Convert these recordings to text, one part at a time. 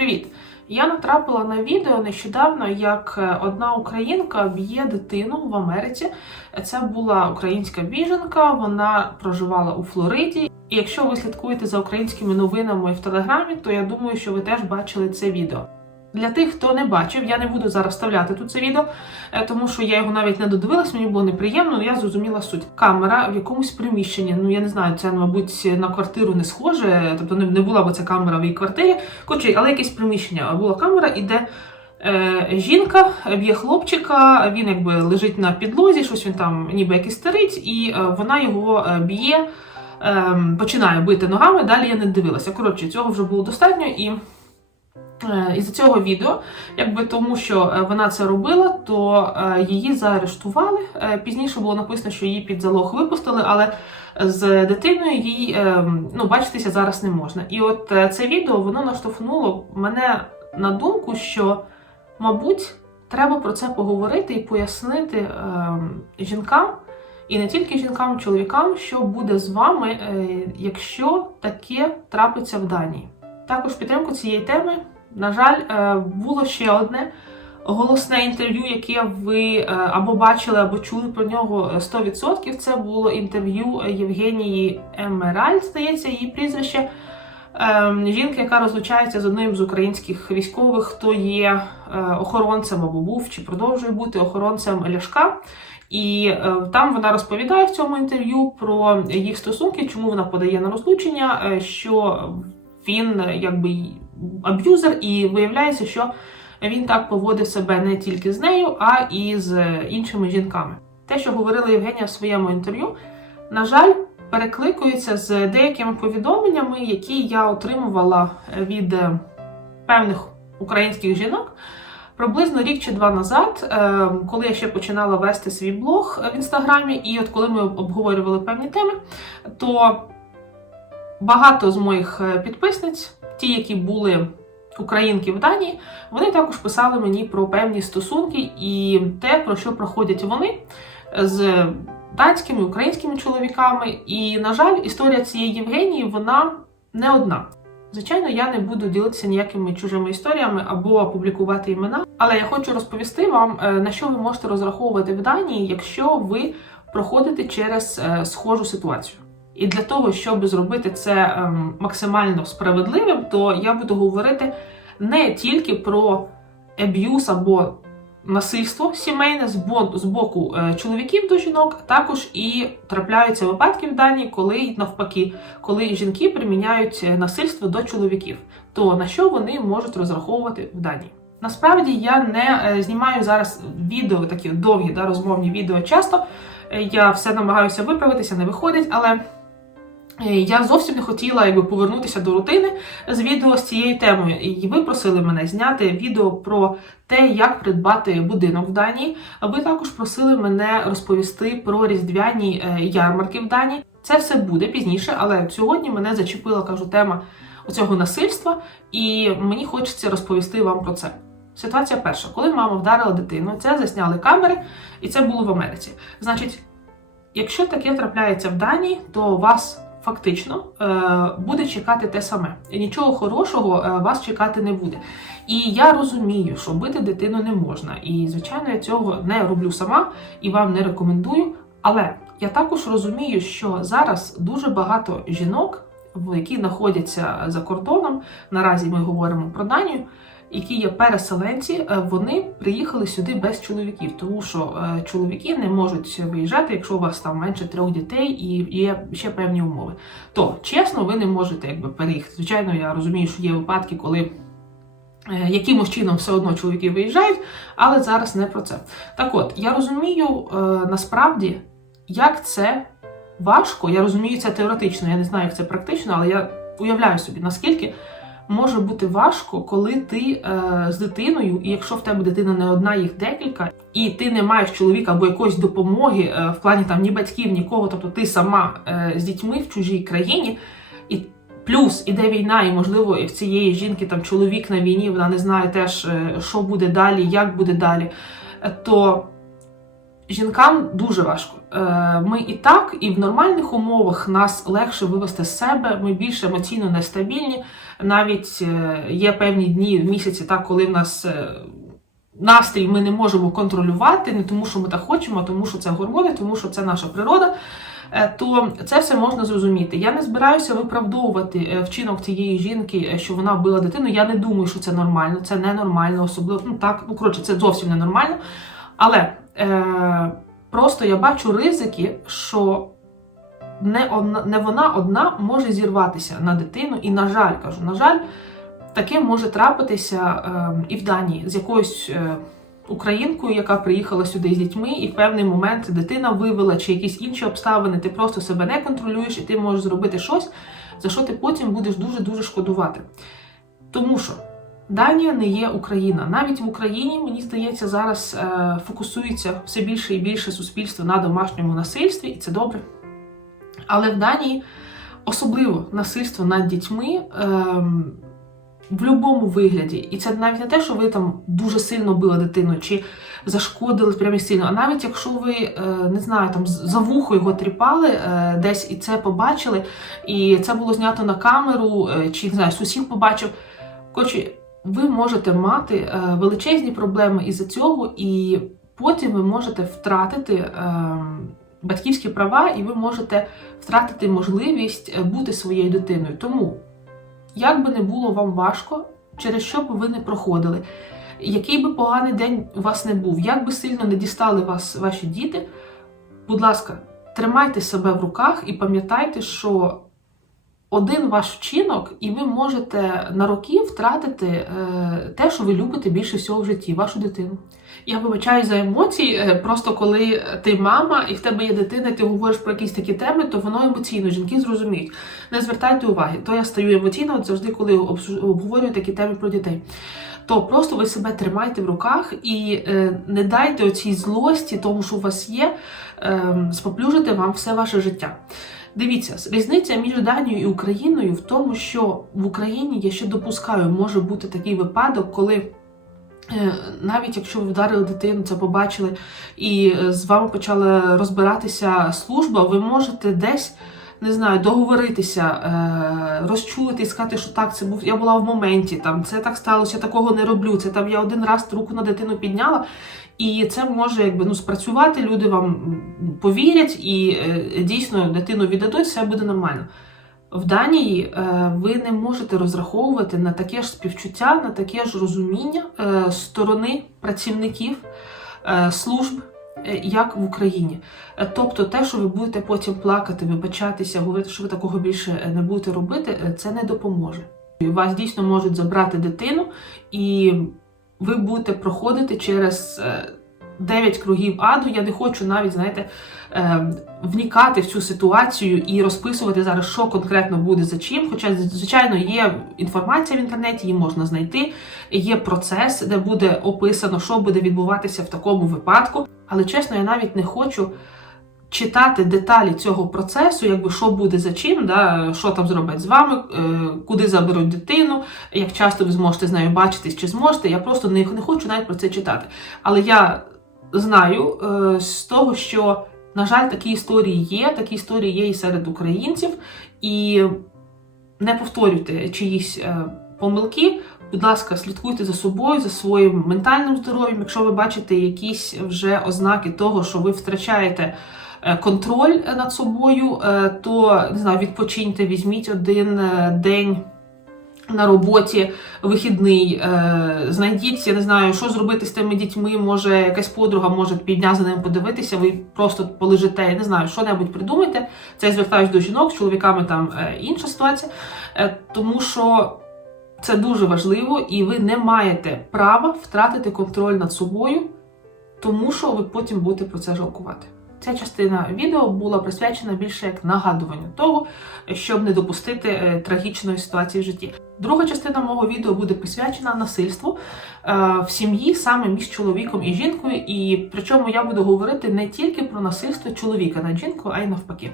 Привіт! Я натрапила на відео нещодавно, як е, одна українка б'є дитину в Америці. Це була українська біженка, вона проживала у Флориді. І якщо ви слідкуєте за українськими новинами в Телеграмі, то я думаю, що ви теж бачили це відео. Для тих, хто не бачив, я не буду зараз вставляти тут це відео, е, тому що я його навіть не додивилась, мені було неприємно, але я зрозуміла суть. Камера в якомусь приміщенні, ну я не знаю, це, мабуть, на квартиру не схоже, тобто не, була б ця камера в її квартирі. Коротше, але якесь приміщення. Була камера, і де е, жінка б'є хлопчика, він якби лежить на підлозі, щось він там ніби якийсь старить, і е, вона його е, б'є, е, починає бити ногами. Далі я не дивилася. Коротше, цього вже було достатньо і. Е, Із цього відео, якби тому, що е, вона це робила, то е, її заарештували. Пізніше було написано, що її під залог випустили, але з дитиною е, ну, бачитися зараз не можна. І от це відео воно наштовхнуло мене на думку, що, мабуть, треба про це поговорити і пояснити жінкам. І не тільки жінкам, чоловікам, що буде з вами, якщо таке трапиться в Данії. Також підтримку цієї теми на жаль, е, було ще одне голосне інтерв'ю, яке ви е, або бачили, або чули про нього 100%. Це було інтерв'ю Євгенії Емераль, здається, її прізвище. Ем, Жінка, яка розлучається з одним з українських військових, хто є е, охоронцем або був чи продовжує бути охоронцем Ляшка. І там вона розповідає в цьому інтерв'ю про їх стосунки, чому вона подає на розлучення, що він якби аб'юзер, і виявляється, що він так поводив себе не тільки з нею, а і з іншими жінками. Те, що говорила Євгенія в своєму інтерв'ю, на жаль, перекликується з деякими повідомленнями, які я отримувала від певних українських жінок. Приблизно рік чи два назад, коли я ще починала вести свій блог в інстаграмі, і от коли ми обговорювали певні теми, то багато з моїх підписниць ті, які були українки в Данії, вони також писали мені про певні стосунки і те, про що проходять вони з данськими українськими чоловіками. І, на жаль, історія цієї Євгенії вона не одна. Звичайно, я не буду ділитися ніякими чужими історіями або публікувати імена, але я хочу розповісти вам, е, на що ви можете розраховувати в Данії, якщо ви проходите через е, схожу ситуацію. І для того, щоб зробити це ем, максимально справедливим, то я буду говорити не тільки про аб'юз або насильство сімейне з боку е, чоловіків до жінок, також і трапляються випадки в Данії, коли навпаки, коли жінки приміняють е, насильство до чоловіків, то на що вони можуть розраховувати в Данії. Насправді я не е, знімаю зараз відео, такі довгі да, розмовні відео часто. Я все намагаюся виправитися, не виходить, але. Е, я зовсім не хотіла якби повернутися до рутини з відео з цією темою. І ви просили мене зняти відео про те, як придбати будинок в Данії. Ви також просили мене розповісти про різдвяні е, ярмарки в Данії. Це все буде пізніше, але сьогодні мене зачепила кажу тема оцього насильства, і мені хочеться розповісти вам про це. Ситуація перша, коли мама вдарила дитину, це засняли камери, і це було в Америці. Значить, якщо таке трапляється в Данії, то вас фактично е, буде чекати те саме. Нічого хорошого е, вас чекати не буде. І я розумію, що бити дитину не можна. І, звичайно, я цього не роблю сама і вам не рекомендую. Але я також розумію, що зараз дуже багато жінок, які знаходяться за кордоном, наразі ми говоримо про Данію які є переселенці, е, вони приїхали сюди без чоловіків, тому що е, чоловіки не можуть виїжджати, якщо у вас там менше трьох дітей і є ще певні умови. То чесно, ви не можете якби переїхати. Звичайно, я розумію, що є випадки, коли. Е, якимось чином все одно чоловіки виїжджають, але зараз не про це. Так от, я розумію насправді, як це важко. Я розумію це теоретично, я не знаю, як це практично, але я уявляю собі, наскільки може бути важко, коли ти е, з дитиною, і якщо в тебе дитина не одна, їх декілька, і ти не маєш чоловіка або якоїсь допомоги е, в плані там ні батьків, нікого, тобто ти сама е, з дітьми в чужій країні. і Плюс іде війна, і можливо і в цієї жінки там чоловік на війні, вона не знає теж, е, що буде далі, як буде далі. Е, то Жінкам дуже важко. Е, Ми і так, і в нормальних умовах нас легше вивести з себе. Ми більш емоційно нестабільні. Навіть е, є певні дні в місяці, так, коли в нас е, настрій ми не можемо контролювати, не тому, що ми так хочемо, а тому що це гормони, тому що це наша природа. То це все можна зрозуміти. Я не збираюся виправдовувати вчинок цієї жінки, що вона вбила дитину. Я не думаю, що це нормально, це ненормально, особливо ну так, ну коротше, це зовсім ненормально. Але е, просто я бачу ризики, що не, одна, не вона одна може зірватися на дитину. І, на жаль, кажу, на жаль, таке може трапитися е, і в Данії з якоюсь е, українкою, яка приїхала сюди з дітьми, і в певний момент дитина вивела чи якісь інші обставини, ти просто себе не контролюєш, і ти можеш зробити щось, за що ти потім будеш дуже-дуже шкодувати. Тому що. Данія не є Україна. Навіть в Україні, мені здається, зараз е, фокусується все більше і більше суспільство на домашньому насильстві, і це добре. Але в Данії особливо насильство над дітьми е, в будь-якому вигляді. І це навіть не те, що ви там дуже сильно били дитину чи зашкодили прямо сильно. А навіть якщо ви е, не знаю, там за вухо його тріпали е, десь і це побачили, і це було знято на камеру, чи не знаю, сусід побачив. Коротше, ви можете мати е, величезні проблеми із-за цього, і потім ви можете втратити е, батьківські права, і ви можете втратити можливість е, бути своєю дитиною. Тому, як би не було вам важко, через що б ви не проходили, який би поганий день у вас не був, як би сильно не дістали вас ваші діти, будь ласка, тримайте себе в руках і пам'ятайте, що один ваш вчинок, і ви можете на роки втратити е, те, що ви любите більше всього в житті, вашу дитину. Я вибачаю за емоції. е, Просто коли ти мама і в тебе є дитина, ти говориш про якісь такі теми, то воно емоційно. Жінки зрозуміють. Не звертайте уваги. То я стаю емоційно от завжди, коли обговорюю такі теми про дітей. То просто ви себе тримайте в руках і е, не дайте оцій злості, тому що у вас є, е, споплюжити вам все ваше життя. Дивіться, різниця між Данією і Україною в тому, що в Україні я ще допускаю, може бути такий випадок, коли. е, Навіть якщо ви вдарили дитину, це побачили, і е, з вами почала розбиратися служба, ви можете десь не знаю, договоритися, е, розчулити і сказати, що так, це був я була в моменті, там це так сталося, я такого не роблю. Це там я один раз руку на дитину підняла, і це може якби ну спрацювати. Люди вам повірять і е, дійсно дитину віддадуть, все буде нормально. В Данії е, ви не можете розраховувати на таке ж співчуття, на таке ж розуміння е, сторони працівників служб, як в Україні. Тобто, те, що ви будете потім плакати, вибачатися, говорити, що ви такого більше не будете робити, це не допоможе. Вас дійсно можуть забрати дитину, і ви будете проходити через е, 9 кругів аду. Я не хочу навіть, знаєте, е, вникати в цю ситуацію і розписувати зараз, що конкретно буде за чим. Хоча, звичайно, є інформація в інтернеті, її можна знайти. Є процес, де буде описано, що буде відбуватися в такому випадку. Але чесно, я навіть не хочу. Читати деталі цього процесу, якби що буде за чим, да, що там зроблять з вами, е, куди заберуть дитину, як часто ви зможете з нею бачитись чи зможете. Я просто не, не хочу навіть про це читати. Але я знаю е, з того, що, на жаль, такі історії є, такі історії є і серед українців, і не повторюйте чиїсь е, помилки. Будь ласка, слідкуйте за собою, за своїм ментальним здоров'ям. Якщо ви бачите якісь вже ознаки того, що ви втрачаєте контроль над собою, е, то не знаю, відпочиньте, візьміть один е, день на роботі вихідний, е, знайдіть, я не знаю, що зробити з тими дітьми. Може, якась подруга може півдня за ними подивитися, ви просто полежите, я не знаю, що-небудь придумайте. Це я звертаюсь до жінок, з чоловіками там е, інша ситуація. Е, тому що це дуже важливо, і ви не маєте права втратити контроль над собою, тому що ви потім будете про це жалкувати. Ця частина відео була присвячена більше як нагадуванню того, щоб не допустити е, трагічної ситуації в житті. Друга частина мого відео буде присвячена насильству е, в сім'ї саме між чоловіком і жінкою. І причому я буду говорити не тільки про насильство чоловіка над жінкою, а й навпаки.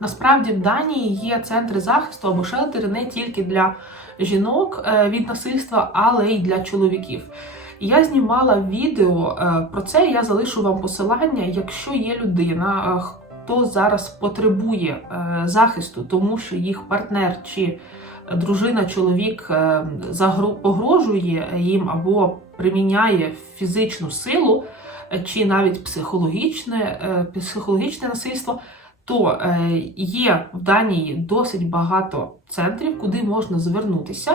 Насправді в Данії є центри захисту або шелтери не тільки для жінок е, від насильства, але й для чоловіків. Я знімала відео е, про це. Я залишу вам посилання, якщо є людина, е, хто зараз потребує е, захисту, тому що їх партнер чи дружина, чоловік погрожує їм або приміняє фізичну силу, чи навіть психологічне, психологічне насильство. То е, є в Данії досить багато центрів, куди можна звернутися,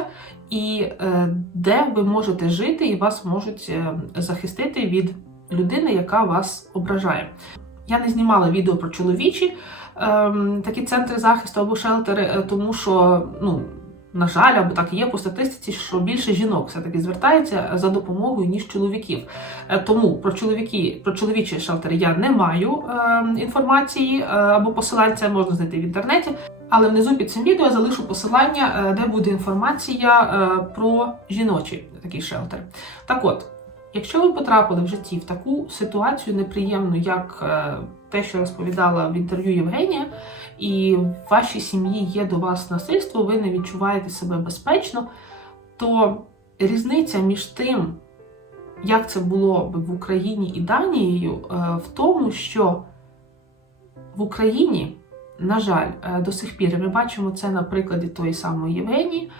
і е, де ви можете жити, і вас можуть е, захистити від людини, яка вас ображає. Я не знімала відео про чоловічі ем, такі центри захисту або шелтери, тому що, ну, на жаль, або так є по статистиці, що більше жінок все-таки звертається за допомогою, ніж чоловіків. Е, Тому про чоловіки, про чоловічі шелтери я не маю е, інформації або посилань, це можна знайти в інтернеті. Але внизу під цим відео я залишу посилання, е, де буде інформація е, про жіночі такі шелтери. Так от, якщо ви потрапили в житті в таку ситуацію неприємну, як е, те, що розповідала в інтерв'ю Євгенія, і в вашій сім'ї є до вас насильство, ви не відчуваєте себе безпечно, то різниця між тим, як це було б в Україні і Данією, е, в тому, що в Україні, на жаль, е, до сих пір ми бачимо це на прикладі тої самої Євгенії.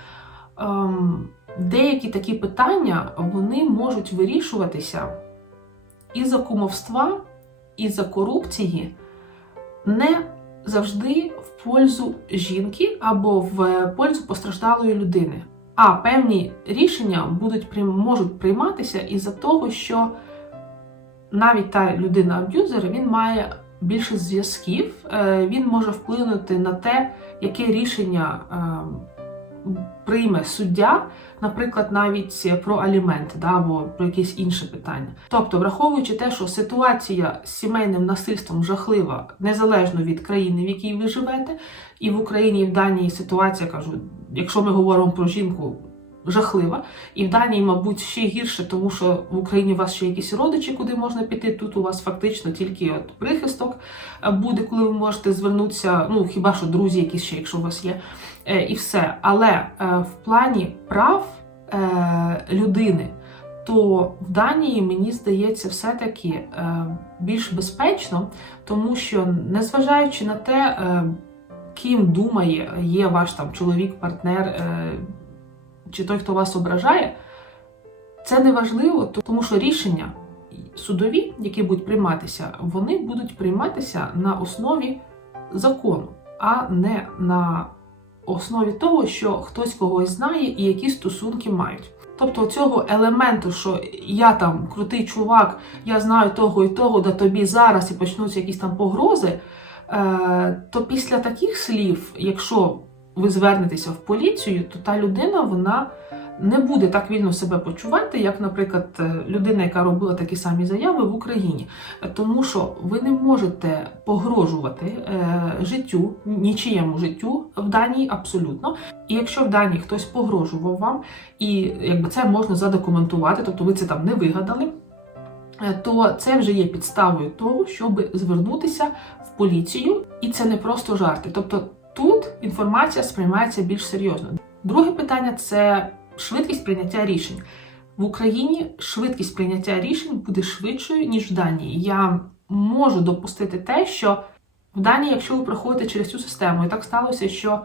Ем, Деякі такі питання вони можуть вирішуватися із-за кумовства, із-за корупції, не завжди в пользу жінки або в пользу постраждалої людини. А певні рішення будуть можуть прийматися із-за того, що навіть та людина-аб'юзер він має більше зв'язків, е, він може вплинути на те, яке рішення е, прийме суддя, наприклад, навіть про аліменти да, або про якесь інше питання. Тобто, враховуючи те, що ситуація з сімейним насильством жахлива незалежно від країни, в якій ви живете, і в Україні, і в Данії ситуація кажу, якщо ми говоримо про жінку. Жахлива, і в Данії, мабуть, ще гірше, тому що в Україні у вас ще якісь родичі, куди можна піти. Тут у вас фактично тільки от прихисток буде, коли ви можете звернутися. Ну хіба що друзі, якісь ще, якщо у вас є, і все. Але е, в плані прав е, людини, то в Данії мені здається, все-таки е, більш безпечно, тому що незважаючи на те, е, ким думає, є ваш там чоловік, партнер. Е, чи той, хто вас ображає, це не важливо, тому що рішення судові, які будуть прийматися, вони будуть прийматися на основі закону, а не на основі того, що хтось когось знає і які стосунки мають. Тобто цього елементу, що я там крутий чувак, я знаю того і того, да тобі зараз і почнуться якісь там погрози, е, то після таких слів, якщо ви звернетеся в поліцію, то та людина вона не буде так вільно себе почувати, як, наприклад, е, людина, яка робила такі самі заяви в Україні. Е, Тому що ви не можете погрожувати е, життю, нічиєму життю в Данії абсолютно. І якщо в Данії хтось погрожував вам, і якби це можна задокументувати, тобто ви це там не вигадали. То це вже є підставою того, щоб звернутися в поліцію, і це не просто жарти. Тобто тут інформація сприймається більш серйозно. Друге питання це швидкість прийняття рішень. В Україні швидкість прийняття рішень буде швидшою, ніж в Данії. Я можу допустити те, що в Данії, якщо ви проходите через цю систему, і так сталося, що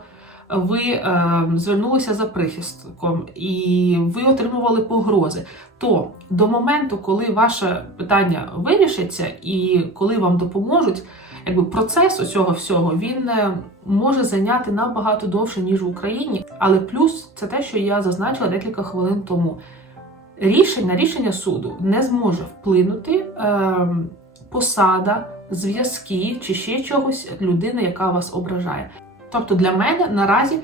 ви е, звернулися за прихистком і ви отримували погрози, то до моменту, коли ваше питання вирішиться і коли вам допоможуть, якби процес усього всього він е, може зайняти набагато довше, ніж в Україні. Але плюс це те, що я зазначила декілька хвилин тому. Рішення, рішення суду не зможе вплинути е, посада, зв'язки чи ще чогось людини, яка вас ображає. Тобто для мене наразі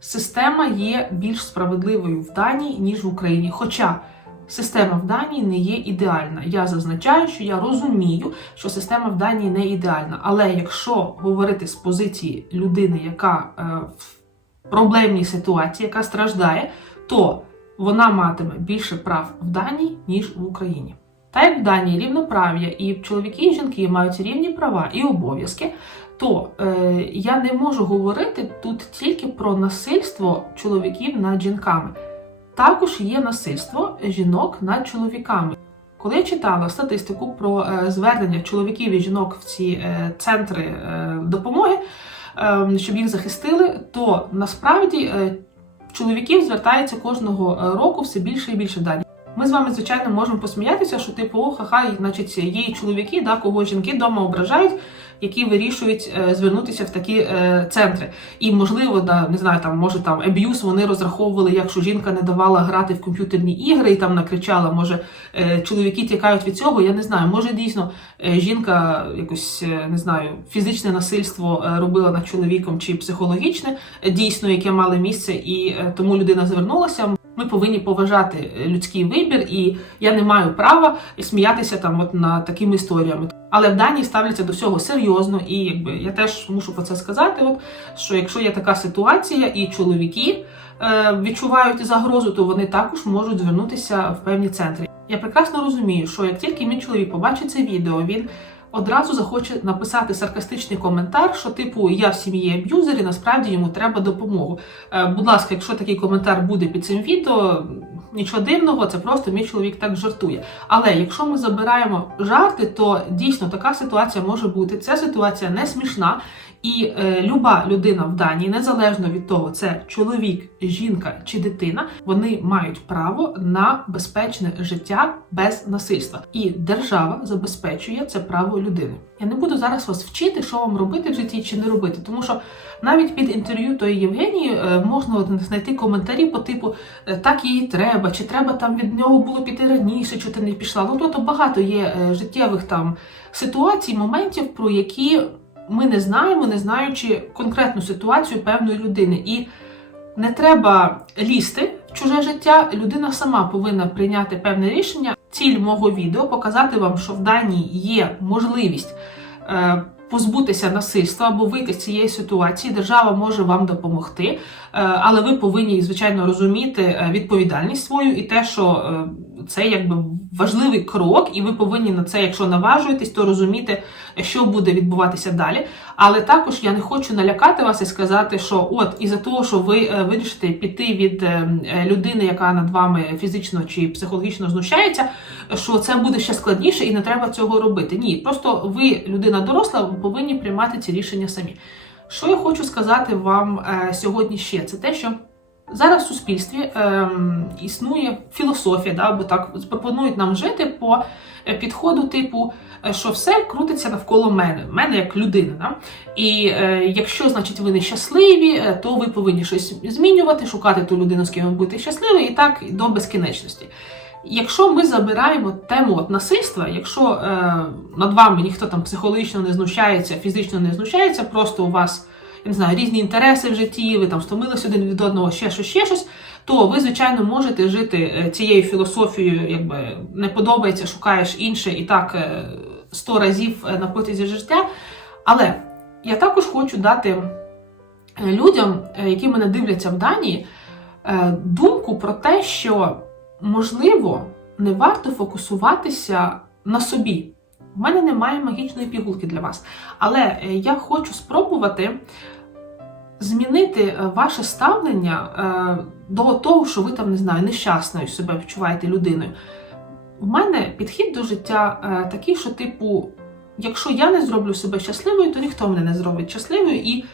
система є більш справедливою в Данії, ніж в Україні. Хоча система в Данії не є ідеальна. Я зазначаю, що я розумію, що система в Данії не ідеальна. Але якщо говорити з позиції людини, яка е, в проблемній ситуації, яка страждає, то вона матиме більше прав в Данії, ніж в Україні. Та як в Данії рівноправ'я, і чоловіки і жінки мають рівні права і обов'язки, то е, я не можу говорити тут тільки про насильство чоловіків над жінками. Також є насильство жінок над чоловіками. Коли я читала статистику про е, звернення чоловіків і жінок в ці е, центри е, допомоги, е, щоб їх захистили, то насправді чоловіків звертається кожного року все більше і більше дані. Ми з вами, звичайно, можемо посміятися, що типу, ха-ха, значить, є і чоловіки, да, кого жінки вдома ображають, які вирішують е, звернутися в такі е, центри. І можливо, да, не знаю, там може там аб'юз вони розраховували, якщо жінка не давала грати в комп'ютерні ігри і там накричала, може е, чоловіки тікають від цього. Я не знаю, може дійсно жінка якось не знаю, фізичне насильство робила над чоловіком чи психологічне, дійсно, яке мало місце, і тому людина звернулася. Ми повинні поважати людський вибір, і я не маю права сміятися там от над такими історіями. Але в Данії ставляться до всього серйозно, і якби я теж мушу про це сказати. От що якщо є така ситуація, і чоловіки е, відчувають загрозу, то вони також можуть звернутися в певні центри. Я прекрасно розумію, що як тільки мій чоловік побачить це відео, він одразу захоче написати саркастичний коментар, що типу я в сім'ї аб'юзер, і насправді йому треба допомогу. Е, будь ласка, якщо такий коментар буде під цим відео, нічого дивного, це просто мій чоловік так жартує. Але якщо ми забираємо жарти, то дійсно така ситуація може бути. Ця ситуація не смішна. І е, люба людина в Данії, незалежно від того, це чоловік, жінка чи дитина, вони мають право на безпечне життя без насильства. І держава забезпечує це право людини. Я не буду зараз вас вчити, що вам робити в житті чи не робити, тому що навіть під інтерв'ю тої Євгенії е, можна знайти коментарі по типу е, так їй треба, чи треба там від нього було піти раніше, чи ти не пішла. Ну тобто багато є е, життєвих там ситуацій, моментів, про які ми не знаємо, не знаючи конкретну ситуацію певної людини. І не треба лізти в чуже життя. Людина сама повинна прийняти певне рішення. Ціль мого відео показати вам, що в Данії є можливість е, позбутися насильства або вийти з цієї ситуації. Держава може вам допомогти, е, але ви повинні, звичайно, розуміти е, відповідальність свою і те, що це якби важливий крок, і ви повинні на це, якщо наважуєтесь, то розуміти, що буде відбуватися далі. Але також я не хочу налякати вас і сказати, що от із-за того, що ви е, вирішите піти від е, е, людини, яка над вами фізично чи психологічно знущається, що це буде ще складніше і не треба цього робити. Ні, просто ви, людина доросла, повинні приймати ці рішення самі. Що я хочу сказати вам е, сьогодні ще, це те, що зараз в суспільстві ем, існує філософія, да, або так пропонують нам жити по е, підходу, типу, е, що все крутиться навколо мене, мене як людини. Да? І е, якщо, значить, ви нещасливі, е, то ви повинні щось змінювати, шукати ту людину, з ким ви будете щасливі, і так до безкінечності. Якщо ми забираємо тему от насильства, якщо е, над вами ніхто там психологічно не знущається, фізично не знущається, просто у вас я не знаю, різні інтереси в житті, ви там стомились один від одного, ще щось, ще щось, то ви, звичайно, можете жити е, цією філософією, якби не подобається, шукаєш інше і так е, сто разів е, на протязі життя. Але я також хочу дати людям, які мене дивляться в Данії, думку про те, що можливо не варто фокусуватися на собі. У мене немає магічної пігулки для вас. Але я хочу спробувати змінити е, ваше ставлення е, до того, що ви там не знаю, нещасною себе відчуваєте людиною. У мене підхід до життя е, такий, що, типу, якщо я не зроблю себе щасливою, то ніхто мене не зробить щасливою. І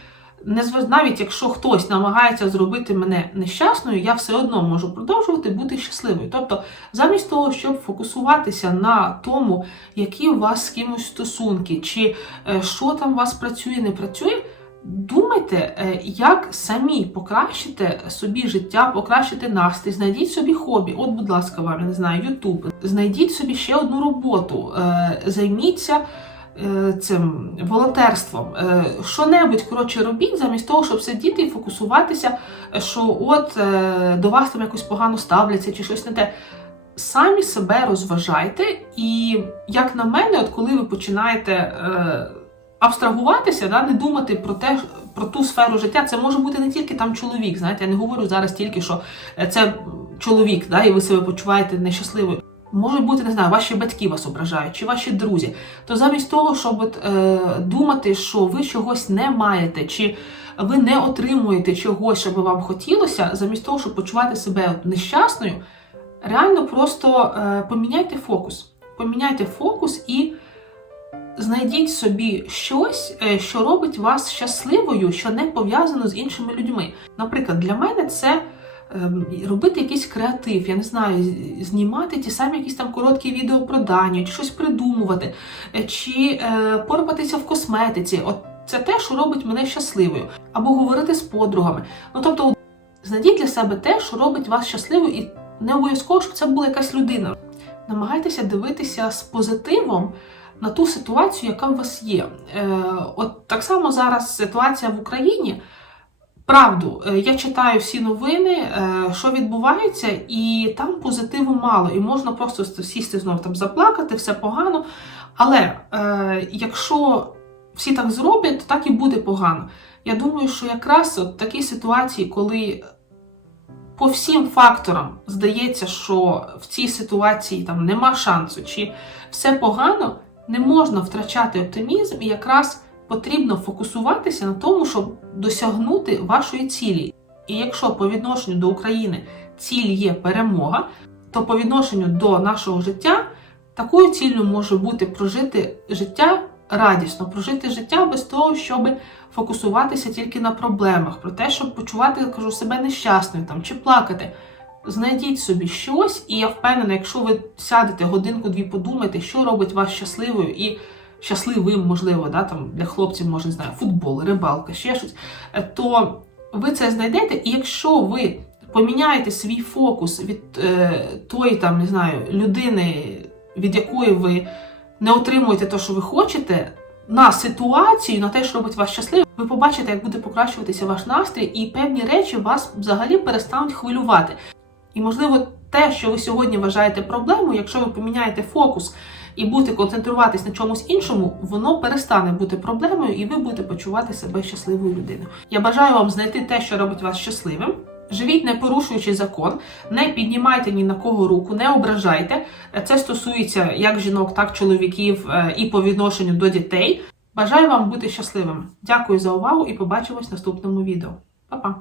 незваж- навіть якщо хтось намагається зробити мене нещасною, я все одно можу продовжувати бути щасливою. Тобто, замість того, щоб фокусуватися на тому, які у вас з кимось стосунки, чи що там у вас працює, не працює. Думайте, е, як самі покращити собі життя, покращити настрій, знайдіть собі хобі. От, будь ласка, вам я не знаю, Ютуб. Знайдіть собі ще одну роботу, е, займіться е, цим волонтерством. Що-небудь коротше робіть, замість того, щоб сидіти і фокусуватися, що от до вас там якось погано ставляться чи щось не те. Самі себе розважайте, і як на мене, от коли ви починаєте абстрагуватися, да, не думати про те, про ту сферу життя, це може бути не тільки там чоловік. Знаєте, я не говорю зараз тільки, що е, це чоловік, да, і ви себе почуваєте нещасливою. Можуть бути, не знаю, ваші батьки вас ображають, чи ваші друзі. То замість того, щоб е, думати, що ви чогось не маєте, чи ви не отримуєте чогось, що би вам хотілося, замість того, щоб почувати себе нещасною, реально просто е, поміняйте фокус. Поміняйте фокус і знайдіть собі щось, е, що робить вас щасливою, що не пов'язано з іншими людьми. Наприклад, для мене це ем, робити якийсь креатив, я не знаю, знімати ті самі якісь там короткі відео про Данію, чи щось придумувати, е, чи е, порпатися в косметиці. От це те, що робить мене щасливою, або говорити з подругами. Ну тобто, знайдіть для себе те, що робить вас щасливою, і не обов'язково, щоб це була якась людина. Намагайтеся дивитися з позитивом на ту ситуацію, яка у вас є. Е, от так само зараз ситуація в Україні. Правду, е, я читаю всі новини, е, що відбувається, і там позитиву мало, і можна просто сісти знову там заплакати, все погано. Але е, якщо всі так зроблять, то так і буде погано. Я думаю, що якраз от такі ситуації, коли по всім факторам здається, що в цій ситуації там нема шансу, чи все погано, не можна втрачати оптимізм, і якраз потрібно фокусуватися на тому, щоб досягнути вашої цілі. І якщо по відношенню до України ціль є перемога, то по відношенню до нашого життя такою ціллю може бути прожити життя радісно, прожити життя без того, щоб фокусуватися тільки на проблемах, про те, щоб почувати кажу, себе нещасною там чи плакати. Знайдіть собі щось, і я впевнена, якщо ви сядете годинку-дві, подумаєте, що робить вас щасливою і щасливим, можливо, да, там для хлопців, може, не знаю, футбол, рибалка, ще щось, е, то ви це знайдете, і якщо ви поміняєте свій фокус від е, тої, там, не знаю, людини, від якої ви не отримуєте те, що ви хочете, на ситуацію, на те, що робить вас щасливим, ви побачите, як буде покращуватися ваш настрій, і певні речі вас взагалі перестануть хвилювати. І, можливо, те, що ви сьогодні вважаєте проблемою, якщо ви поміняєте фокус і будете концентруватись на чомусь іншому, воно перестане бути проблемою, і ви будете почувати себе щасливою людиною. Я бажаю вам знайти те, що робить вас щасливим. Живіть, не порушуючи закон, не піднімайте ні на кого руку, не ображайте. Це стосується як жінок, так чоловіків е, і по відношенню до дітей. Бажаю вам бути щасливими. Дякую за увагу і побачимось в наступному відео. Па-па!